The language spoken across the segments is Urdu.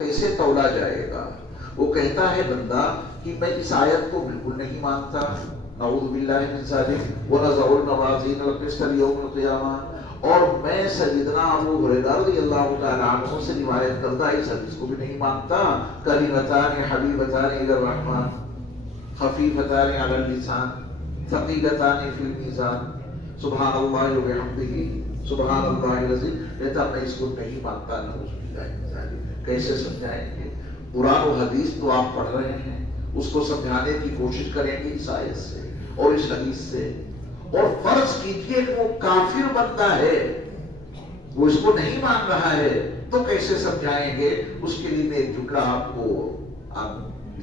کیسے تولا جائے گا؟ وہ کہتا ہے بندہ کہ میں اس آیت کو بالکل نہیں مانتا، نعوذ باللہ من ذالک، وَنَضَعُ الْمَوَازِينَ الْقِسْطَ لِيَوْمِ الْقِیامَہ، اور میں سیدنا ابو ہریرہ رضی اللہ تعالیٰ عنہ سے روایت کرتا اس حدیث کو بھی نہیں مانتا، کلمتان حبیبتان الی الرحمن خفیفتان علی اللسان ثقیلتان فی المیزان سبحان اللہ وبحمدہ سبحان اللہ العظیم، کہتا میں اس کو نہیں مانتا، نعوذ باللہ من ذالک۔ کیسے سمجھائیں گے؟ قرآن و حدیث تو آپ پڑھ رہے ہیں، اس کو سمجھانے کی کوشش کریں گے اس آیت سے اور اس حدیث سے، اور فرض کیجئے کہ وہ کافر بندہ ہے، وہ اس کو نہیں مان رہا ہے، تو کیسے سمجھائیں گے؟ اس کے لیے میں ایک جملہ آپ کو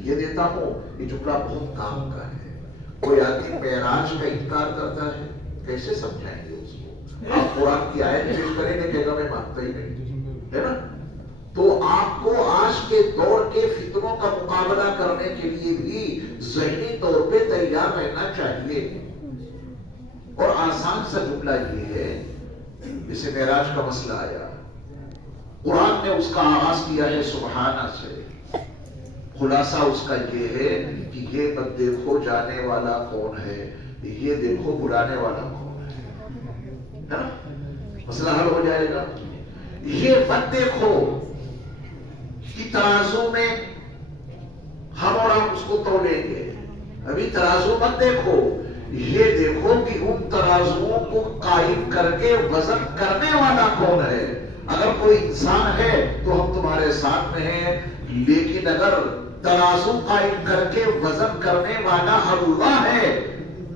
یہ دیتا ہوں، یہ جملہ بہت کام کا ہے۔ کوئی آدمی معراج کا انکار کرتا ہے، کیسے سمجھائیں گے اس کو؟ آپ قرآن کی آیت پیش کریں گے، کہے گا میں مانتا ہی نہیں، ہے نا؟ تو آپ کو آج کے دور کے فتنوں کا مقابلہ کرنے کے لیے بھی ذہنی طور پہ تیار رہنا چاہیے۔ اور آسان سا جملہ یہ ہے، جسے معراج کا مسئلہ آیا، قرآن نے اس کا آغاز کیا ہے سبحانہ سے، خلاصہ اس کا یہ ہے کہ یہ مت دیکھو جانے والا کون ہے، یہ دیکھو بلانے والا کون ہے، مسئلہ حل ہو جائے گا۔ یہ مت دیکھو کہ ترازو میں ہم اور آپ اس کو تولیں گے، ابھی ترازو مت دیکھو، یہ دیکھو کہ ان ترازوؤں کو قائم کر کے وزن کرنے والا کون ہے۔ اگر کوئی انسان ہے تو ہم تمہارے ساتھ میں ہیں، لیکن اگر ترازو قائم کر کے وزن کرنے والا اللہ ہے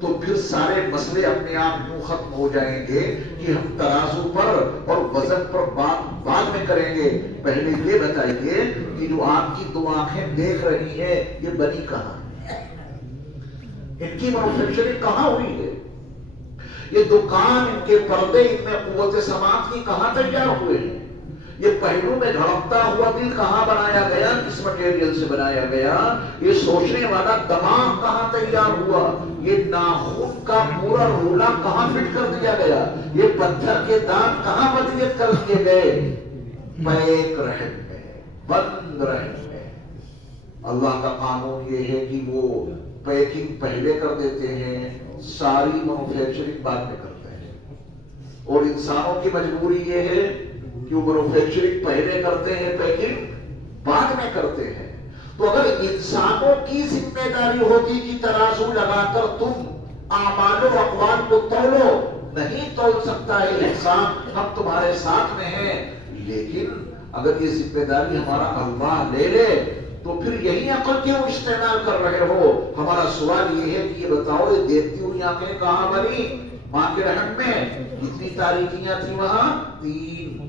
تو پھر سارے مسئلے اپنے آپ یوں ختم ہو جائیں گے کہ ہم ترازو پر اور وزن پر بات بعد میں کریں گے۔ پہلے یہ بتائیے کہ جو آپ کی دو آنکھیں دیکھ رہی ہیں، یہ بنی کہاں ہے؟ ان کی مینوفیکچرنگ کہاں ہوئی ہے؟ یہ دکان، ان کے پردے، ان میں قوت سماعت کی کہاں تیار ہوئے ہیں؟ یہ پہلو میں دھڑکتا ہوا دل کہاں بنایا گیا، کس مٹیریل سے بنایا گیا؟ یہ سوچنے والا دماغ کہاں تیار ہوا؟ یہ ناخن کا پورا رولا کہاں فٹ کر دیا گیا؟ یہ پتھر کے دانت کہاں بدیت کر دیے گئے؟ پیک رحم میں، بند رحم میں۔ اللہ کا قانون یہ ہے کہ وہ پیکنگ پہلے کر دیتے ہیں، ساری مینوفیکچرنگ بعد میں کرتے ہیں، اور انسانوں کی مجبوری یہ ہے کہ وہ مینوفیکچرنگ پہلے کرتے ہیں، پیکنگ بعد میں کرتے ہیں۔ تو اگر انسانوں کی ذمہ داری ہوتی کہ ترازو لگا کر تم اعمال و اقوال کو تولو، نہیں تول سکتا ہے انسان، ہم تمہارے ساتھ میں ہیں، لیکن اگر یہ ذمہ داری ہمارا اللہ لے لے تو پھر یہی عقل کیوں استعمال کر رہے ہو؟ ہمارا سوال یہ ہے کہ یہ بتاؤ، یہ دیکھتی ہوئی آنکھیں کہاں بنی؟ ماں کے رحم میں۔ کتنی تاریکیاں تھی وہاں؟ 3۔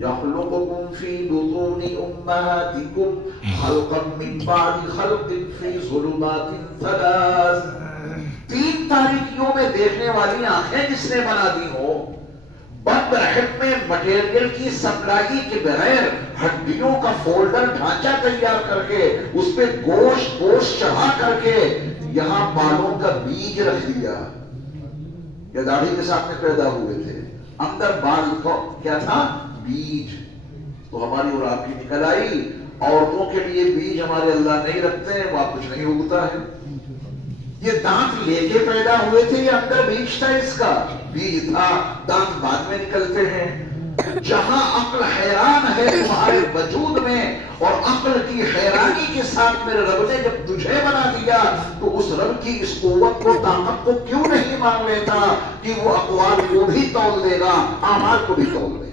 يخلقكم في بطون أمهاتكم خلقا من بعد خلق في ظلمات 3۔ 3 تاریکیوں میں دیکھنے والی آنکھیں جس نے بنا دی ہو، بند رحم میں مٹیریل کی سپلائی کے بغیر ہڈیوں کا فولڈر ڈھانچہ تیار کر کے اس پہ گوشت چڑھا کر کے یہاں بالوں کا بیج رکھ دیا، یا داڑھی کے ساتھ میں پیدا ہوئے تھے، اندر بال کو کیا تھا؟ بیج۔ تو ہماری اور آپ کی نکل آئی۔ عورتوں کے لیے بیج ہمارے اللہ نہیں رکھتے ہیں، وہاں کچھ نہیں اگتا ہے۔ یہ دانت لے کے پیدا ہوئے تھے، یہ اندر بیج تھا، اس کا بیج تھا، دانت بعد میں نکلتے ہیں۔ جہاں عقل حیران ہے تمہارے وجود میں، اور عقل کی حیرانی کے ساتھ میرے رب نے جب تجھے بنا دیا تو اس رب کی اس قوت کو، طاقت کو کیوں نہیں مان لیتا کہ وہ اقوال کو بھی تول دے گا، اعمال کو بھی تول دے گا؟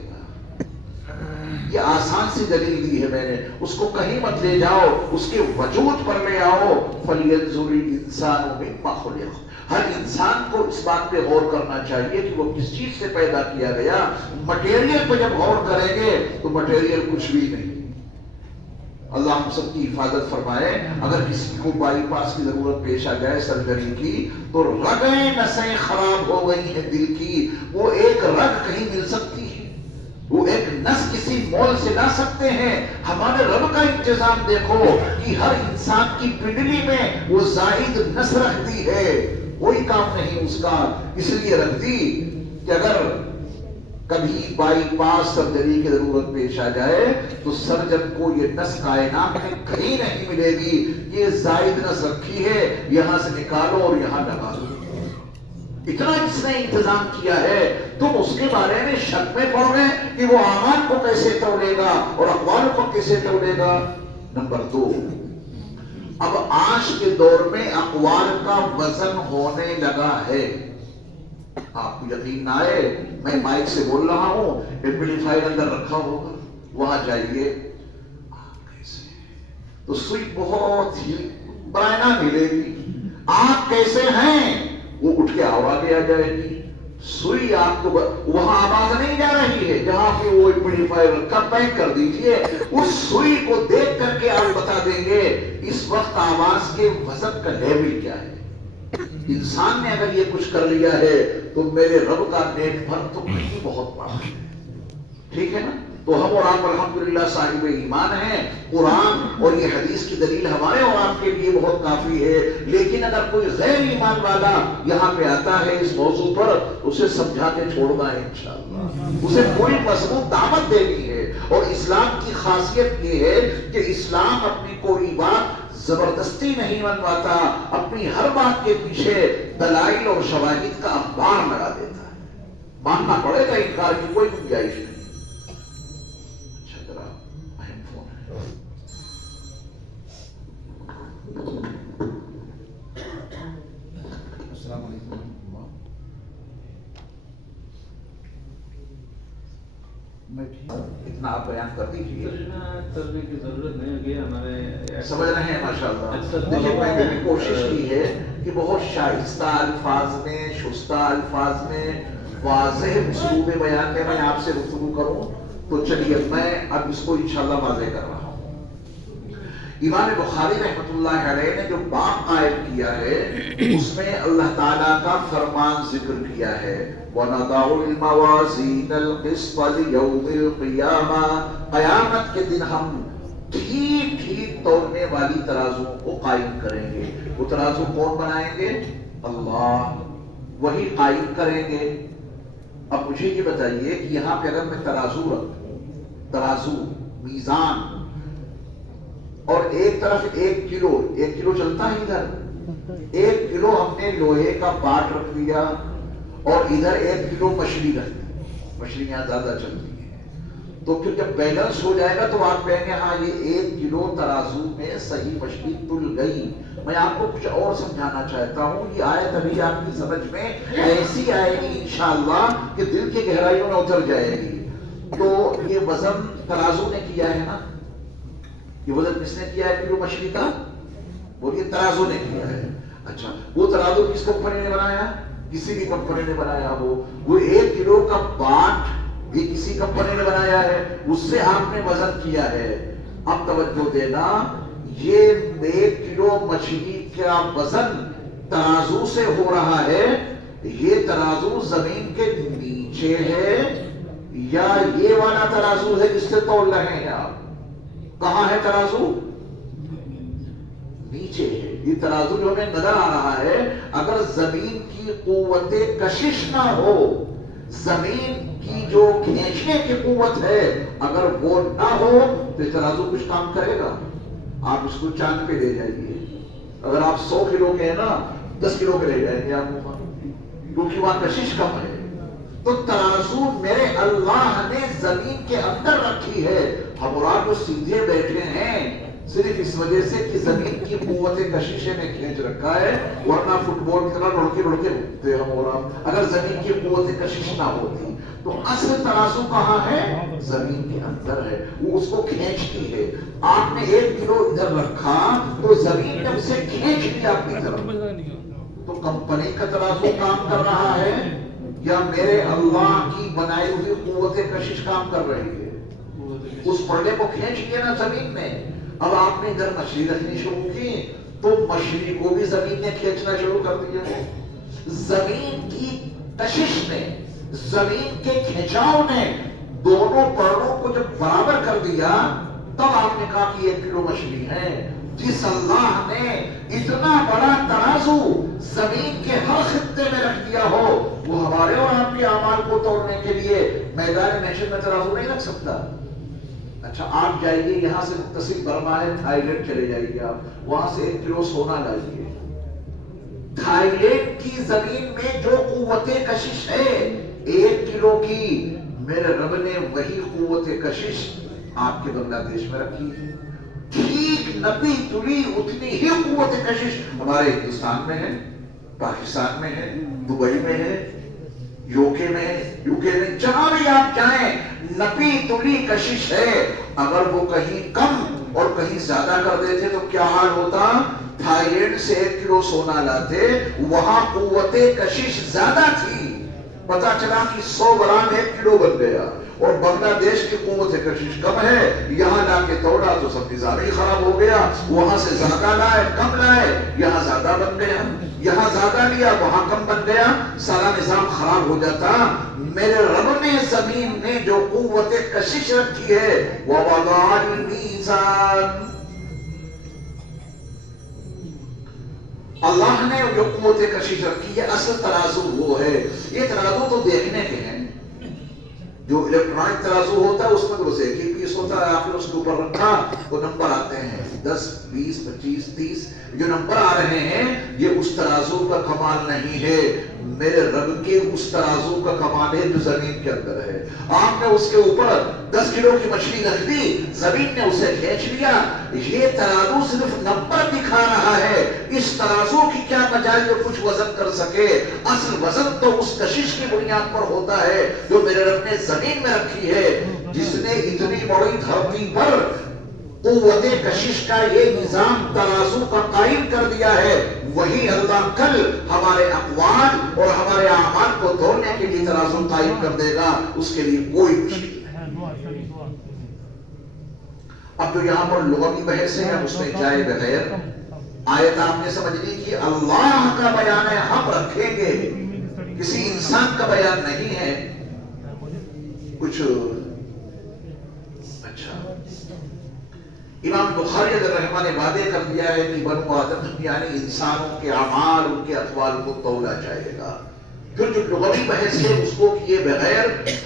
یہ آسان سی دلیل دی ہے میں نے، اس کو کہیں مت لے جاؤ، اس کے وجود پر لے آؤ۔ فَلْيَنْظُرِ الْإِنسَانُ مِمَّ خُلِقَ۔ ہر انسان کو اس بات پہ غور کرنا چاہیے کہ وہ کس چیز سے پیدا کیا گیا۔ مٹیریل پہ جب غور کریں گے تو مٹیریل کچھ بھی نہیں۔ اللہ ہم سب کی حفاظت فرمائے۔ اگر کسی کو بائی پاس کی ضرورت پیش آ جائے، سرجری کی، تو رگیں نسیں خراب ہو گئی ہیں دل کی، وہ ایک رگ کہیں مل سکتی ہے؟ وہ ایک نس کسی مول سے لا سکتے ہیں؟ ہمارے رب کا انتظام دیکھو کہ ہر انسان کی پنڈلی میں وہ زائد نس رکھ دی ہے، کوئی کام نہیں اس کا، اس لیے رکھ دی کہ اگر کبھی بائی پاس سرجری کی ضرورت پیش آ جائے تو سرجن کو یہ نس کائنات میں کہیں نہیں ملے گی، یہ زائد نس رکھی ہے، یہاں سے نکالو اور یہاں لگا دو۔ اتنا اس نے انتظام کیا ہے، تم اس کے بارے میں شک میں پڑ گئے کہ وہ اعمال کو کیسے تولے گا اور اقوال کو کیسے تولے گا۔ نمبر 2، اب آج کے دور میں اقوال کا وزن ہونے لگا ہے۔ آپ کو یقین نہ آئے، میں مائک سے بول رہا ہوں، ایمپلیفائر اندر رکھا ہوگا، وہاں جائیے آپ کیسے، تو سوئی بہت ہی برائنا ملے گی، آپ کیسے ہیں، وہ اٹھ کے آواز آ جائے گی، سوئی آپ کو وہاں آواز نہیں جا رہی ہے جہاں پہ وہ ایمپلیفائر رکھا، پیک کر دیجئے، اس سوئی کو دیکھ کر کے آپ بتا دیں گے اس وقت آواز کے وزن کا لیول کیا ہے۔ انسان نے اگر یہ کچھ کر لیا ہے تو میرے رب کا نیک بھر تو کہیں بہت بڑا ہے، ٹھیک ہے نا؟ تو ہم اور آپ الحمدللہ صاحب ایمان ہیں، قرآن اور یہ حدیث کی دلیل ہمارے اور آپ کے لیے بہت کافی ہے، لیکن اگر کوئی غیر ایمان والا یہاں پہ آتا ہے اس موضوع پر، اسے سمجھا کے چھوڑنا ہے انشاءاللہ، اسے پوری مضبوط دعوت دینی ہے۔ اور اسلام کی خاصیت یہ ہے کہ اسلام اپنی کوئی بات زبردستی نہیں منواتا، اپنی ہر بات کے پیچھے دلائل اور شواہد کا انبار لگا دیتا ہے، ماننا پڑے گا، انکار کی کوئی گنجائش نہیں۔ اچھا ذرا اہم فون ہے، السلام علیکم۔ اتنا آپ بیان کر دیجیے، کرنے کی ضرورت نہیں ہوگی، ہمارے سمجھ رہے ہیں ماشاءاللہ۔ دیکھیے میں نے بھی کوشش کی ہے کہ بہت شائستہ الفاظ میں، شستہ الفاظ میں، واضح اسلوب بیان میں میں آپ سے گفتگو کروں، تو چلیے میں اب اس کو انشاءاللہ واضح کر رہا ہوں۔ امام بخاری رحمۃ اللہ علیہ نے جو باب قائم کیا ہے اس میں اللہ تعالیٰ کا فرمان ذکر کیا ہے، وَنَضَعُ الْمَوَازِينَ الْقِسْطَ لِيَوْمِ الْقِيَامَةِ، قیامت کے دن ہم ٹھیک ٹھیک تولنے والی ترازو کو قائم کریں گے۔ وہ ترازو کون بنائیں گے؟ اللہ، وہی قائم کریں گے۔ اب مجھے یہ بتائیے کہ یہاں پہ اگر میں ترازو رکھوں، ترازو میزان، اور ایک طرف 1 کلو چلتا ہے، ادھر 1 کلو ہم نے لوہے کا پاٹ رکھ دیا اور ادھر 1 کلو مچھلی رکھ دی، مچھلیاں زیادہ چلتی ہیں، تو پھر جب بیلنس ہو جائے گا تو آپ کہیں گے ہاں یہ 1 کلو ترازو میں صحیح مچھلی تل گئی۔ میں آپ کو کچھ اور سمجھانا چاہتا ہوں، یہ آیت ابھی آپ کی سمجھ میں ایسی آئے گی انشاءاللہ کہ دل کی گہرائیوں میں اتر جائے گی۔ تو یہ وزن ترازو نے کیا ہے نا، یہ وزن کس نے کیا ہے کلو مچھلی کا؟ بولیے ترازو نے کیا ہے۔ اچھا، وہ ترازو کس کمپنی نے بنایا؟ کسی بھی کمپنی نے بنایا ہو۔ وہ 1 کلو کا پاٹ بھی کسی کمپنی نے بنایا ہے، اس سے آپ نے وزن کیا ہے۔ اب توجہ دینا، یہ 1 کلو مچھلی کا وزن ترازو سے ہو رہا ہے، یہ ترازو زمین کے نیچے ہے یا یہ والا ترازو ہے جس سے تول رہے ہیں آپ؟ کہاں ہے ترازو؟ نیچے ہے۔ یہ ترازو جو ہمیں نظر آ رہا ہے، اگر زمین کی قوت کشش نہ ہو، زمین کی جو کھینچنے کی قوت ہے اگر وہ نہ ہو تو یہ ترازو کچھ کام کرے گا؟ آپ اس کو چاند پہ لے جائیے، اگر آپ 100 کلو کے ہیں نا، 10 کلو کے لے جائیں گے آپ کو، کیونکہ وہاں کشش کم ہے۔ تو ترازو میرے اللہ نے زمین کے اندر رکھی ہے، ہم اور آپ جو سیدھے بیٹھے ہیں صرف اس وجہ سے کہ زمین کی قوت کششے نے کھینچ رکھا ہے، ورنہ فٹ بال کی طرح لڑکے اٹھتے ہم اور آپ اگر زمین کی قوت کشش نہ ہوتی۔ تو اصل ترازو کہاں ہے؟ زمین کے اندر ہے، وہ اس کو کھینچتی ہے۔ آپ نے 1 کلو ادھر رکھا تو زمین نے اسے کھینچ لیا اپنی طرف۔ تو کمپنی کا ترازو کام کر رہا ہے یا میرے اللہ کی بنائی ہوئی قوت کشش کام کر رہی ہے؟ اس پردے کو کھینچ لیا نا زمین نے۔ اب آپ نے ادھر مچھلی رکھنی شروع کی تو مچھلی کو بھی زمین نے کھینچنا شروع کر دیا۔ زمین کی کشش نے، زمین کے کھینچاؤ نے دونوں پردوں کو جب برابر کر دیا، تب آپ نے کہا کہ 1 کلو مچھلی ہے۔ جس اللہ نے اتنا بڑا ترازو زمین کے ہر خطے میں رکھ دیا ہو، وہ ہمارے اور آپ کے اعمال کو توڑنے کے لیے میدان محشر میں ترازو نہیں رکھ سکتا؟ اچھا آپ جائیے یہاں سے متصل برما ہے تھائی لینڈ چلے جائیے، آپ وہاں سے 1 کلو سونا لائیے، تھائی لینڈ کی زمین میں جو قوت کشش ہے 1 کلو کی، میرے رب نے وہی قوت کشش آپ کے بنگلہ دیش میں رکھی ہے، ٹھیک نبی تلی اتنی ہی قوت کشش ہمارے ہندوستان میں ہے، پاکستان میں ہے، دبئی میں ہے، یوکے میں جہاں بھی آپ جائیں نبی تلی کشش ہے۔ اگر وہ کہیں کم اور کہیں زیادہ کر دیتے تو کیا حال ہوتا؟ تھائی لینڈ سے 1 کلو سونا لاتے، وہاں قوت کشش زیادہ تھی، پتا چلا کہ 100 گرام 1 کلو بن گیا، اور بنگلہ دیش کی قوت کشش کم ہے، یہاں لا کے توڑا تو سب نظام ہی خراب ہو گیا، وہاں سے زیادہ لائے کم لائے، یہاں زیادہ بن گیا، یہاں زیادہ لیا وہاں کم بن گیا، سارا نظام خراب ہو جاتا۔ میرے رب نے زمین نے جو قوت کشش رکھی ہے، وَوَضَعَ الْمِيزَانَ، اللہ نے جو قوت کشش رکھی ہے، اصل ترازو وہ ہے۔ یہ ترازو تو دیکھنے کے ہیں، جو الیکٹرانک ترازو ہوتا ہے اس میں تو ایک ہی پیس ہوتا ہے، آپ نے اس کے اوپر رکھا تو نمبر آتے ہیں 10 20 25 30، جو نمبر آ رہے ہیں یہ اس ترازو کا کمال نہیں ہے، میرے رب کے اس ترازو کا کمال ہے جو زمین کے اندر ہے۔ آپ نے اس کے اوپر 10 کلو کی مچھلی رکھ دی، زمین نے اسے کھینچ لیا، یہ ترازو صرف نمبر دکھا رہا ہے، اس ترازو کی کیا مجال جو کچھ وزن کر سکے؟ اصل وزن تو اس کشش کی بنیاد پر ہوتا ہے جو میرے رب نے زمین میں رکھی ہے، جس نے اتنی بڑی دھرتی پر قوت کشش کا یہ نظام ترازو کا قائم کر دیا ہے، وہی اللہ کل ہمارے اقوال اور ہمارے اعمال کو توڑنے کے لیے ترازو قائم کر دے گا، اس کے لیے کوئی مشکل نہیں۔ اب جو یہاں پر لغوی بحث ہے ہم اس میں جائے بغیر آیت آپ نے سمجھ لی کہ اللہ کا بیان ہے، ہم رکھیں گے، کسی انسان کا بیان نہیں ہے۔ کچھ اچھا امام بخاری اگر رحمہ نے وعدے کر دیا ہے کہ بنو آدم یعنی انسانوں کے اعمال ان کے اقوال کو تولا جائے گا، پھر جو لغوی بحث ہے اس کو کیے بغیر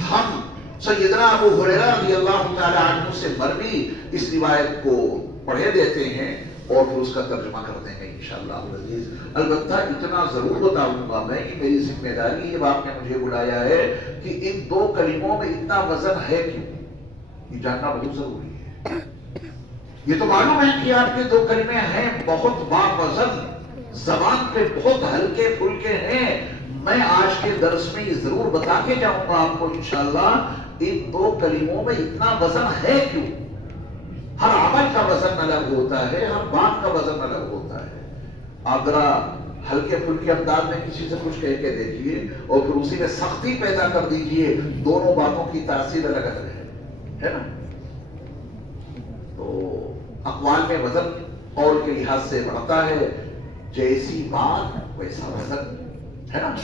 ہم سیدنا ابو ہریرہ رضی اللہ تعالی عنہ سے مروی اس روایت کو پڑھے دیتے ہیں اور پھر اس کا ترجمہ کر دیں گے انشاءاللہ العزیز۔ البتہ اتنا ضرور بتاؤں گا میں کہ میری ذمہ داری ہے، آپ نے مجھے بلایا ہے کہ ان 2 کلموں میں اتنا وزن ہے کیوں، یہ جاننا بہت ضروری ہے۔ یہ تو معلوم ہے کہ آپ کے 2 کلمے ہیں بہت باوزن، زبان پہ بہت ہلکے پھلکے ہیں، میں آج کے درس میں یہ ضرور بتا کے جاؤں گا آپ کو انشاءاللہ ان 2 کلموں میں اتنا وزن ہے کیوں۔ ہر عمل کا وزن الگ ہوتا ہے، ہر بات کا وزن الگ ہوتا ہے۔ آپ ذرا ہلکے پھلکے انداز میں کسی سے کچھ کہہ کے دیکھیے اور پھر اسی میں سختی پیدا کر دیجئے، دونوں باتوں کی تاثیر الگ الگ ہے نا۔ تو اقوال میں وزن قول کے لحاظ سے بڑھتا ہے، جیسی بات ویسا وزن ہے نا۔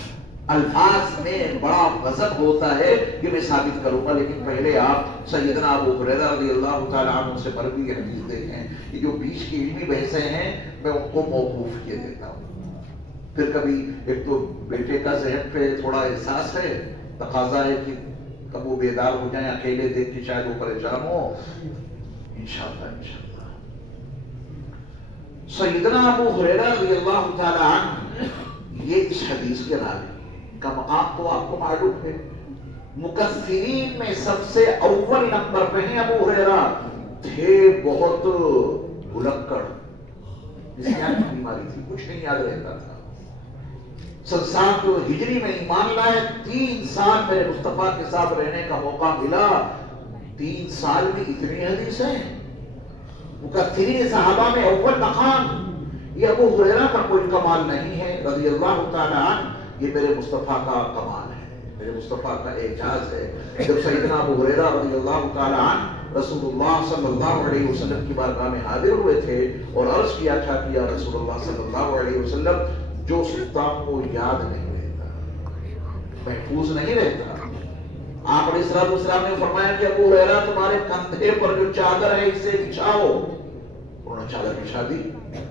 الفاظ میں بڑا وزن ہوتا ہے، یہ میں ثابت کروں گا، لیکن پہلے آپ سیدنا ابو ہریرہ رضی اللہ تعالی عنہ سے مروی حدیث دیکھیں۔ یہ جو بیچ کی علمی بحثیں ہیں میں ان کو موقوف کیے دیتا ہوں، پھر کبھی ایک تو بیٹے کا ذہن پہ تھوڑا احساس ہے، تقاضا ہے کہ کب وہ بیدار ہو جائیں، اکیلے دیکھ کے شاید وہ پریشان ہو، انشاءاللہ سیدنا ابو ہریرہ رضی اللہ تعالی عنہ یہ اس حدیث کے راوی کم آپ کو معلوم ہے، مکثرین میں سب سے اول نمبر پہ ہیں ابو ہریرہ، تھے بہت بھلکڑ، جس کی آنکھ کی بیماری تھی، کچھ نہیں یاد رہتا تھا۔ 7 ہجری میں ایمان لائے، 3 سال میرے مصطفیٰ کے ساتھ رہنے کا موقع ملا، 3 سال میں اتنی حدیثیں، مکثرین صحابہ میں اول مقام۔ یہ ابو ہریرہ کا کوئی کمال نہیں ہے رضی اللہ تعالی عنہ، یہ میرے مصطفیٰ کا کمال ہے، میرے مصطفیٰ کا اعجاز ہے۔ جب سیدنا ابو ہریرہ رضی اللہ تعالی عنہ رسول اللہ صلی اللہ علیہ وسلم کی بارگاہ میں حاضر ہوئے تھے اور عرض کیا تھا کہ یا رسول اللہ صلی اللہ علیہ وسلم، جو سنتا ہوں وہ یاد نہیں رہتا، محفوظ نہیں رہتا۔ آپ علیہ السلام نے فرمایا کہ ابو ہریرہ تمہارے کندھے پر جو چادر ہے اسے بچھاؤ، انہوں نے چادر بچھا دی.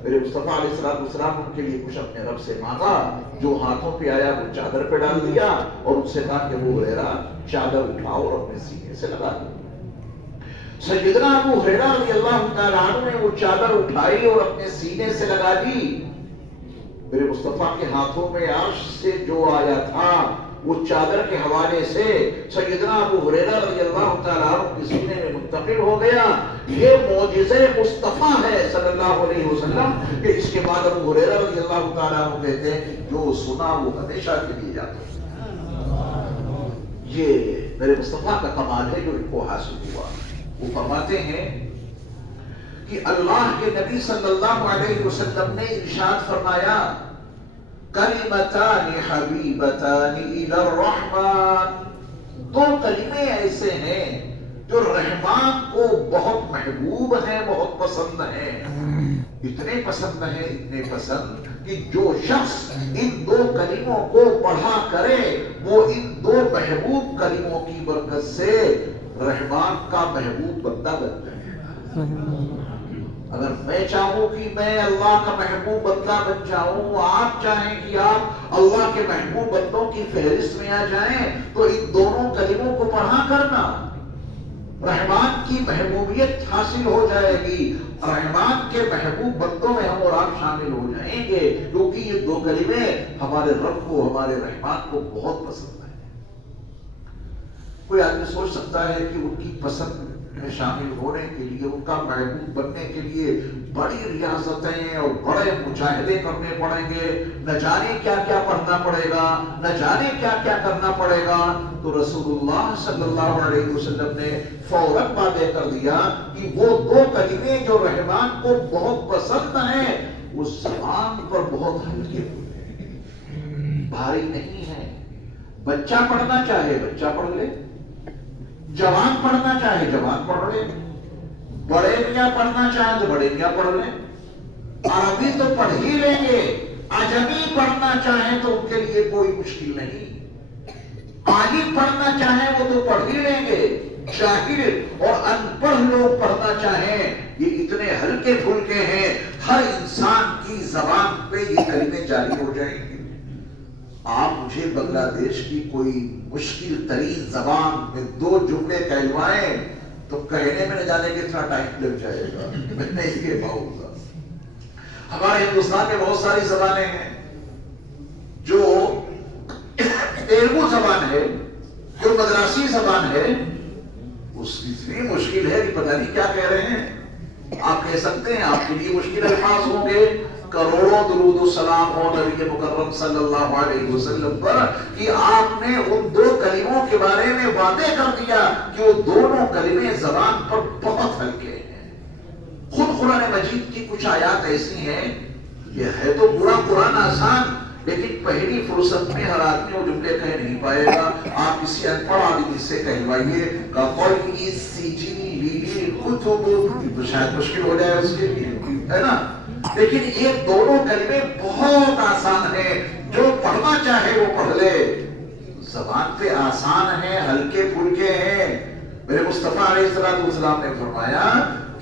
میرے مصطفیٰ علیہ السلام ان کے لیے کچھ اپنے رب سے مانگا, جو ہاتھوں پہ آیا وہ چادر پہ ڈال دیا اور ان سے کہا کہ ابو ہریرہ چادر اٹھاؤ اور اپنے سینے سے لگا دو. سیدنا ابو ہریرہ رضی اللہ تعالیٰ عنہ نے وہ چادر اٹھائی اور اپنے سینے سے لگا دی. میرے مصطفیٰ کے ہاتھوں میں عرش سے جو آیا تھا وہ چادر کے حوالے سے سیدنا ابو ہریرہ رضی اللہ تعالیٰ عنہ کے سینے میں منتقل ہو گیا. یہ معجزہ مصطفیٰ ہے صلی اللہ علیہ وسلم کہ اس کے بعد ابو ہریرہ رضی اللہ تعالیٰ عنہ کہتے ہیں کہ جو سنا وہ ہمیشہ کے لیے جاتا ہے. یہ میرے مصطفیٰ کا کمال ہے جو ان کو حاصل ہوا. وہ فرماتے ہیں کہ اللہ کے نبی صلی اللہ علیہ وسلم نے ارشاد فرمایا کلمتان حبیبتان الی الرحمن, دو کلمے ایسے ہیں جو رحمان کو بہت محبوب ہیں, بہت پسند ہیں. اتنے پسند ہیں, اتنے پسند کہ جو شخص ان دو کلموں کو پڑھا کرے وہ ان دو محبوب کلموں کی برکت سے رحمان کا محبوب بندہ بن جائے. اگر میں چاہوں کہ میں اللہ کا محبوب بندہ بن جاؤں, آپ چاہیں کہ آپ اللہ کے محبوب بندوں کی فہرست میں آ جائیں, تو ان دونوں کلموں کو پڑھا کرنا, رحمان کی محبوبیت حاصل ہو جائے گی. رحمان کے محبوب بندوں میں ہم اور آپ شامل ہو جائیں گے, کیونکہ یہ دو کلمے ہمارے رب کو, ہمارے رحمان کو بہت پسند ہیں. کوئی آدمی سوچ سکتا ہے کہ ان کی پسند میں شامل ہونے کے لیے, ان کا محبوب بننے کے لیے بڑی ریاضتیں اور بڑے مجاہدے کرنے پڑیں گے, نہ جانے کیا کیا پڑھنا پڑے گا, نہ جانے کیا کیا کرنا پڑے گا. تو رسول اللہ صلی اللہ علیہ وسلم نے فوراً واضح کر دیا کہ وہ دو کلمے جو رحمان کو بہت پسند ہیں اس زبان پر بہت ہلکے ہوئے, بھاری نہیں ہے. بچہ پڑھنا چاہے بچہ پڑھ لے, جوان پڑھنا چاہے جوان پڑھ لے, بڑے میاں پڑھنا چاہے تو بڑے میاں پڑھ لیں. عربی تو پڑھ ہی لیں گے, عجمی پڑھنا چاہیں تو ان کے لیے کوئی مشکل نہیں. عالم پڑھنا چاہیں وہ تو پڑھ ہی لیں گے, جاہل اور ان پڑھ لوگ پڑھنا چاہیں یہ اتنے ہلکے پھلکے ہیں, ہر انسان کی زبان پہ یہ کلمے جاری ہو جائیں گے. آپ مجھے بنگلہ دیش کی کوئی مشکل ترین زبان میں دو جملے کہلوائیں تو کہنے میں نہ جانے کتنا ٹائم لگ جائے گا, میں نہیں کہہ پاؤں گا. ہمارے ہندوستان میں بہت ساری زبانیں ہیں, جو تیلگو زبان ہے, جو مدراسی زبان ہے, اس کی اتنی مشکل ہے کہ پتہ نہیں کیا کہہ رہے ہیں. آپ کہہ سکتے ہیں, آپ کے لیے مشکل الفاظ ہوں گے, کروڑوں درود و سلام ہو نبی مکرم صلی اللہ علیہ وسلم پر کہ آپ نے ان دو کلموں کے بارے میں واضح کر دیا کہ وہ دونوں کلمے زبان پر بہت ہلکے ہیں. خود قرآن مجید کی کچھ آیات ایسی ہیں, یہ ہے تو پورا قرآن آسان, لیکن پہلی فرصت میں ہر آدمی وہ جملے کہہ نہیں پائے گا. آپ کسی ان پڑھ آدمی سے کہلوائیے کہ تو شاید مشکل ہو جائے اس کے لیے, ہے نا. لیکن یہ دونوں کلمے بہت آسان ہیں, جو پڑھنا چاہے وہ پڑھ لے. زبان پہ آسان ہے, ہلکے پھلکے ہیں. میرے مصطفیٰ علیہ السلام نے فرمایا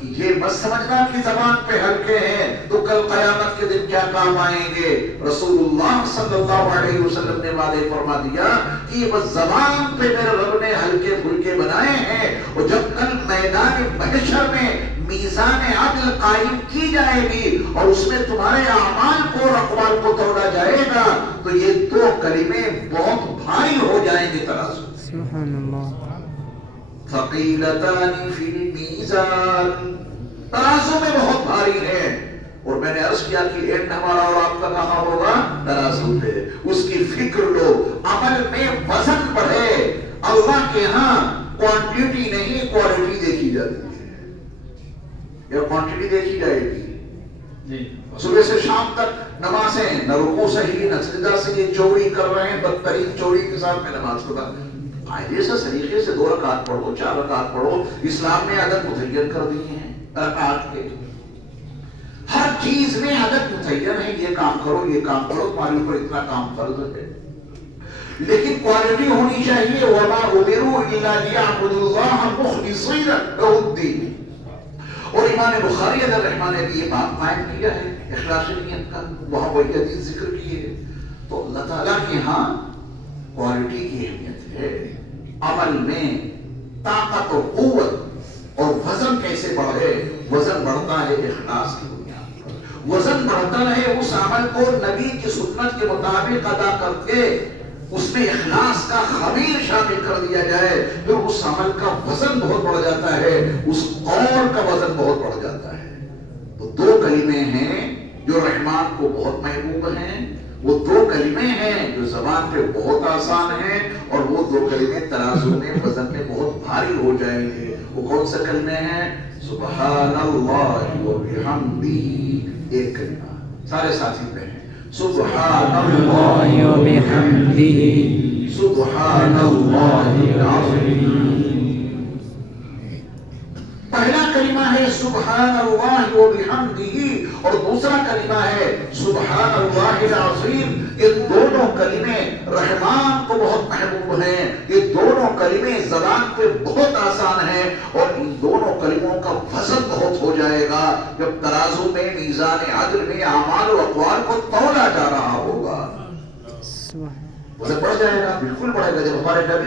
کہ یہ مت سمجھنا کہ زبان پہ ہلکے ہیں تو کل قیامت کے دن کیا کام آئیں گے. رسول اللہ صلی اللہ علیہ وسلم نے واضح فرما دیا کہ یہ بس زبان پہ میرے رب نے ہلکے پھلکے بنائے ہیں, اور جب کل میدان محشر میں میزان عدل قائم کی جائے گی اور اس میں تمہارے اعمال کو اور اقوال کو توڑا جائے گا تو یہ دو کلمے بہت بھاری ہو جائیں گے ترازو. سبحان اللہ. ثقیلتان فی المیزان, ترازو میں بہت بھاری ہے. اور میں نے عرض کیا کہ اینڈ ہمارا اور آپ کا کہاں ہوگا, ترازو پہ. اس کی فکر لو, عمل میں وزن بڑھے. اللہ کے ہاں کوانٹیٹی نہیں کوالٹی دیکھی جاتی ہے, یا کوانٹیٹی دیکھی جائے گی. صبح سے شام تک نمازیں, نہ رکوع صحیح نہ سجدہ سے, یہ چوری کر رہے ہیں, بدترین چوری کے ساتھ میں نماز پڑھا. قاعدے سے طریقے سے 2 رکعت پڑھو, 4 رکعت پڑھو. اسلام نے عدد متعین کر دیے ہیں رکعت کے, ہر چیز میں عدد متعین ہے, یہ کام کرو یہ کام کرو, تمہارے اوپر اتنا کام فرض ہے. لیکن کوالٹی ہونی چاہیے. وَمَا أُمِرُوا إِلَّا لِيَعْبُدُوا اللَّهَ مُخْلِصِينَ لَهُ الدِّينَ. اور امام بخاری علیہ الرحمہ نے بھی یہ بات قائم کیا ہے اخلاص نیت کا، وہاں وہی حدیث ذکر کی ہے. تو اللہ تعالیٰ کے ہاں کوالٹی کی اہمیت ہے. عمل میں طاقت اور قوت اور وزن کیسے بڑھے؟ وزن بڑھتا ہے اخلاص کی بنیاد پر. وزن بڑھتا ہے اس عمل کو نبی کی سنت کے مطابق ادا کر کے اس میں اخلاص کا خمیر شامل کر دیا جائے، پھر اس عمل کا وزن بہت بڑھ جاتا ہے، اس قول کا وزن بہت بڑھ جاتا ہے. تو دو کلمے ہیں جو رحمان کو بہت محبوب ہیں، وہ دو کلمے ہیں جو زبان پہ بہت آسان ہیں، اور وہ دو کلمے ترازو میں وزن میں بہت بھاری ہو جائیں گے. وہ کون سے کلمے ہیں؟ سبحان اللہ و بحمدہ. ایک کلمہ سارے ساتھی پہ ہیں. سبحان اللہ و بحمدہ، سبحان اللہ العظیم. پہلا کلمہ ہے سبحان اللہ و بحمدہ، اور دوسرا کلمہ ہے سبحان اللہ العظیم. یہ دونوں کلمے رحمان کو بہت محبوب ہیں، یہ دونوں کلمے زبان پہ بہت آسان ہیں، اور ان دونوں کلموں کا وزن بہت ہو جائے گا جب ترازو میں میزان عدل میں اعمال و اقوال کو تولا جا رہا ہوگا. وزن بڑھ جائے گا، بالکل بڑھے گا. جب ہمارے نبی